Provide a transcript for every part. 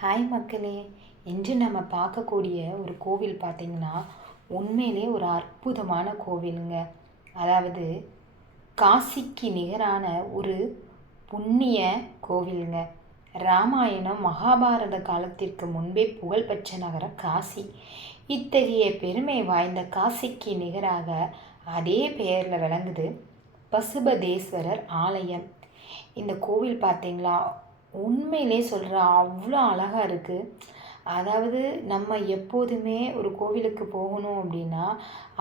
Hi மக்களே இன்று நம்ம பார்க்கக்கூடிய ஒரு கோவில் பார்த்திங்கன்னா உண்மையிலே ஒரு அற்புதமான கோவிலுங்க. அதாவது காசிக்கு நிகரான ஒரு புண்ணிய கோவிலுங்க. ராமாயணம் மகாபாரத காலத்திற்கு முன்பே புகழ்பெற்ற நகரம் காசி. இத்தகைய பெருமை வாய்ந்த காசிக்கு நிகராக அதே பெயரில் விளங்குது பசுபதேஸ்வரர் ஆலயம். இந்த கோவில் பார்த்தீங்களா உண்மையிலே சொல்கிறேன் அவ்வளோ அழகாக இருக்குது அதாவது நம்ம எப்போதுமே ஒரு கோவிலுக்கு போகணும் அப்படின்னா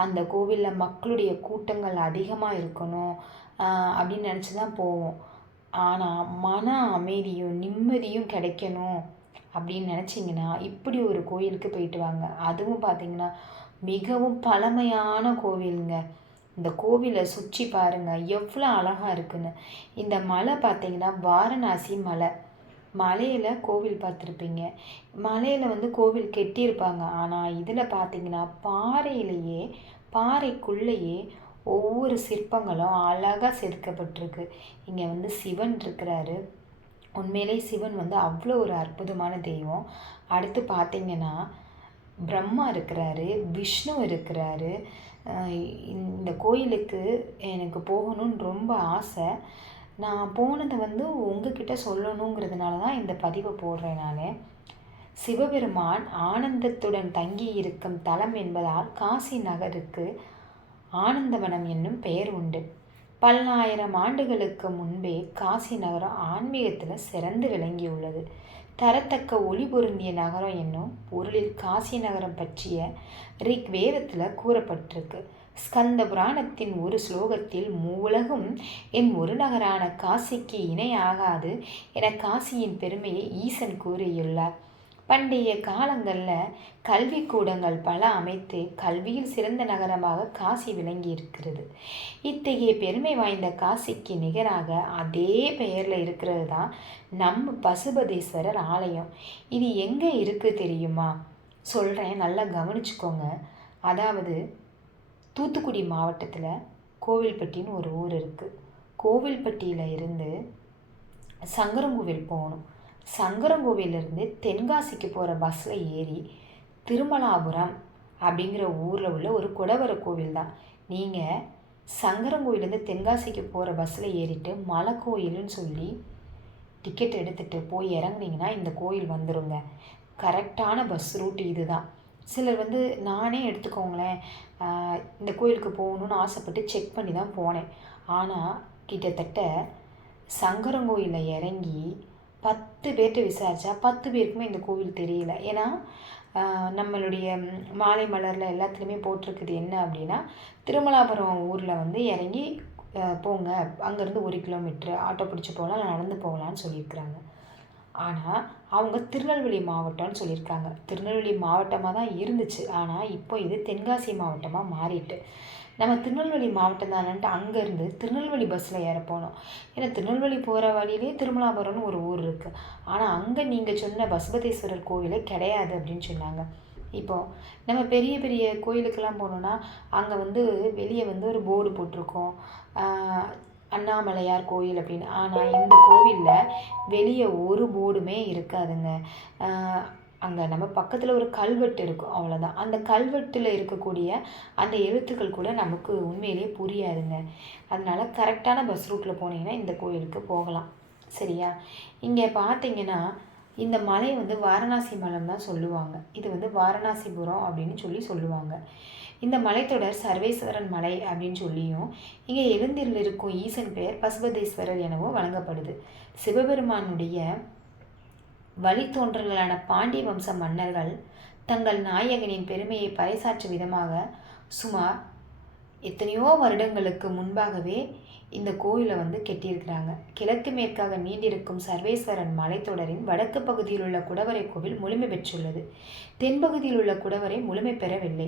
அந்த கோவிலில் மக்களுடைய கூட்டங்கள் அதிகமாக இருக்கணும் அப்படின்னு நினச்சி தான் போவோம். ஆனால் மன அமைதியும் நிம்மதியும் கிடைக்கணும் அப்படின்னு நினச்சிங்கன்னா இப்படி ஒரு கோயிலுக்கு போயிட்டு வாங்க. அதுவும் பார்த்திங்கன்னா மிகவும் பழமையான கோவிலுங்க. இந்த கோவிலை சுற்றி பாருங்கள் எவ்வளோ அழகாக இருக்குன்னு. இந்த மலை பார்த்தீங்கன்னா வாரணாசி மலை. மலையில் கோவில் பார்த்துருப்பீங்க. மலையில் வந்து கோவில் கெட்டியிருப்பாங்க. ஆனால் இதில் பார்த்தீங்கன்னா பாறையிலேயே பாறைக்குள்ளேயே ஒவ்வொரு சிற்பங்களும் அழகாக செதுக்கப்பட்டிருக்கு. இங்கே வந்து சிவன் இருக்கிறாரு. உண்மையிலே சிவன் வந்து அவ்வளோ ஒரு அற்புதமான தெய்வம். அடுத்து பார்த்தீங்கன்னா பிரம்மா இருக்கிறாரு விஷ்ணு இருக்கிறாரு. இந்த கோயிலுக்கு எனக்கு போகணுன்னு ரொம்ப ஆசை. நான் போனதை வந்து உங்ககிட்ட சொல்லணுங்கிறதுனால தான் இந்த பதிவை போடுறேன் நான். சிவபெருமான் ஆனந்தத்துடன் தங்கி இருக்கும் தலம் என்பதால் காசி நகருக்கு ஆனந்தவனம் என்னும் பெயர் உண்டு. பல்லாயிரம் ஆண்டுகளுக்கு முன்பே காசி நகரம் ஆன்மீகத்தில் சிறந்து விளங்கியுள்ளது. தரத்தக்க ஒளி பொருந்திய நகரம் என்னும் பொருளில் காசி நகரம் பற்றிய ரிக் வேதத்தில் கூறப்பட்டிருக்கு. ஸ்கந்த புராணத்தின் ஒரு ஸ்லோகத்தில் மூலகும் என் ஒரு நகரான காசிக்கு இணையாகாது என காசியின் பெருமையை ஈசன் கூறியுள்ளார். பண்டைய காலங்களில் கல்வி கூடங்கள் பல அமைத்து கல்வியில் சிறந்த நகரமாக காசி விளங்கி இருக்கிறது இத்தகைய பெருமை வாய்ந்த காசிக்கு நிகராக அதே பெயரில் இருக்கிறது தான் நம்ம பசுபதீஸ்வரர் ஆலயம். இது எங்கே இருக்குது தெரியுமா? சொல்கிறேன் நல்லா கவனிச்சுக்கோங்க. அதாவது தூத்துக்குடி மாவட்டத்தில் கோவில்பட்டின்னு ஒரு ஊர் இருக்குது கோவில்பட்டியில் இருந்து சங்கரங்கோவில் போகணும். சங்கரங்கோவிலிருந்து தென்காசிக்கு போகிற பஸ்ஸில் ஏறி திருமலாபுரம் அப்படிங்கிற ஊரில் உள்ள ஒரு குடவர கோவில் தான். நீங்கள் சங்கரங்கோவிலேருந்து தென்காசிக்கு போகிற பஸ்ஸில் ஏறிட்டு மலை கோயிலுன்னு சொல்லி டிக்கெட் எடுத்துகிட்டு போய் இறங்குனீங்கன்னா இந்த கோயில் வந்துடுங்க கரெக்டான பஸ் ரூட் இது தான் சிலர் வந்து நானே எடுத்துக்கோங்களேன் இந்த கோயிலுக்கு போகணுன்னு ஆசைப்பட்டு செக் பண்ணி தான் போனேன். ஆனால் கிட்டத்தட்ட சங்கரங்கோயிலில் இறங்கி பத்து பேர்கிட்ட விசாரித்தா பத்து பேருக்குமே இந்த கோவில் தெரியல. ஏன்னா நம்மளுடைய மாலை மலரில் எல்லாத்துலேயுமே போட்டிருக்குது என்ன அப்படின்னா திருமலாபுரம் ஊரில் வந்து இறங்கி போங்க. அங்கேருந்து ஒரு கிலோமீட்ரு ஆட்டோ பிடிச்சி போகலாம் நடந்து போகலான்னு சொல்லியிருக்கிறாங்க. ஆனால் அவங்க திருநெல்வேலி மாவட்டம்னு சொல்லியிருக்காங்க. திருநெல்வேலி மாவட்டமாக தான் இருந்துச்சு. ஆனால் இப்போ இது தென்காசி மாவட்டமாக மாறிட்டு. நம்ம திருநெல்வேலி மாவட்டம் தானன்ட்டு அங்கேருந்து திருநெல்வேலி பஸ்ஸில் ஏற போனோம். ஏன்னா திருநெல்வேலி போகிற வழியிலே திருமலாபுரம்னு ஒரு ஊர் இருக்குது ஆனால் அங்கே நீங்கள் சொன்ன பசுபதேஸ்வரர் கோவிலே கிடையாது அப்படின்னு சொன்னாங்க. இப்போது நம்ம பெரிய பெரிய கோயிலுக்கெல்லாம் போனோன்னா அங்கே வந்து வெளியே வந்து ஒரு போர்டு போட்டிருக்கோம். அண்ணாமலையார் கோயில் அப்படின்னு. ஆனால் இந்த கோவிலில் வெளியே ஒரு போர்டுமே இருக்காதுங்க. அங்கே நம்ம பக்கத்தில் ஒரு கல்வெட்டு இருக்கும் அவ்வளோதான் அந்த கல்வெட்டில் இருக்கக்கூடிய அந்த எழுத்துக்கள் கூட நமக்கு உண்மையிலேயே புரியாதுங்க. அதனால் கரெக்டான பஸ் ரூட்டில் போனீங்கன்னா இந்த கோயிலுக்கு போகலாம். சரியா? இங்கே பார்த்தீங்கன்னா இந்த மலை வந்து வாரணாசி மலம் தான் சொல்லுவாங்க. இது வந்து வாரணாசிபுரம் அப்படின்னு சொல்லி சொல்லுவாங்க. இந்த மலைத்தொடர் சர்வேஸ்வரன் மலை அப்படின்னு சொல்லியும் இங்கே எழுந்திரில் இருக்கும் ஈசன் பெயர் பசுபதேஸ்வரர் எனவும் வழங்கப்படுது. சிவபெருமானுடைய வழித்தோன்றல்களான பாண்டிய வம்ச மன்னர்கள் தங்கள் நாயகனின் பெருமையை பறைசாற்றும் விதமாக சுமார் எத்தனையோ வருடங்களுக்கு முன்பாகவே இந்த கோயிலை வந்து கெட்டியிருக்கிறாங்க. கிழக்கு மேற்காக நீண்டிருக்கும் சர்வேஸ்வரன் மலைத்தொடரின் வடக்கு பகுதியில் உள்ள குடவரை கோவில் முழுமை பெற்றுள்ளது. தென்பகுதியில் உள்ள குடவரை முழுமை பெறவில்லை.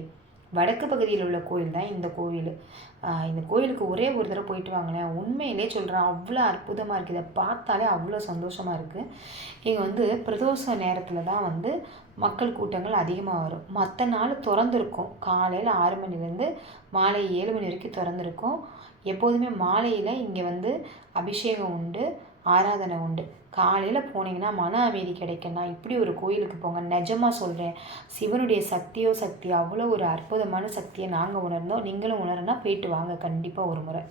வடக்கு பகுதியில் உள்ள கோயில் தான் இந்த கோவில் இந்த கோயிலுக்கு ஒரே ஒரு தடவை போயிட்டு வாங்கினேன் உண்மையிலே சொல்கிறேன் அவ்வளோ அற்புதமாக இருக்குது இதை பார்த்தாலே அவ்வளோ சந்தோஷமாக இருக்குது இங்கே வந்து பிரதோஷ நேரத்தில் தான் வந்து மக்கள் கூட்டங்கள் அதிகமாக வரும். மற்ற நாள் திறந்துருக்கும். காலையில் ஆறு மணிலேருந்து மாலை ஏழு மணி வரைக்கும் திறந்துருக்கும். எப்போதுமே மாலையில் இங்கே வந்து அபிஷேகம் உண்டு. ஆராதனை உண்டு. காலையில் போனீங்கன்னா மன அமைதி கிடைக்கும்னா இப்படி ஒரு கோயிலுக்கு போங்க நிஜமாக சொல்கிறேன் சிவனுடைய சக்தியோ சக்தி அவ்வளோ ஒரு அற்புதமான சக்தியை நாங்கள் உணர்ந்தோம். நீங்களும் உணரனா போயிட்டு வாங்க கண்டிப்பாக ஒரு முறை.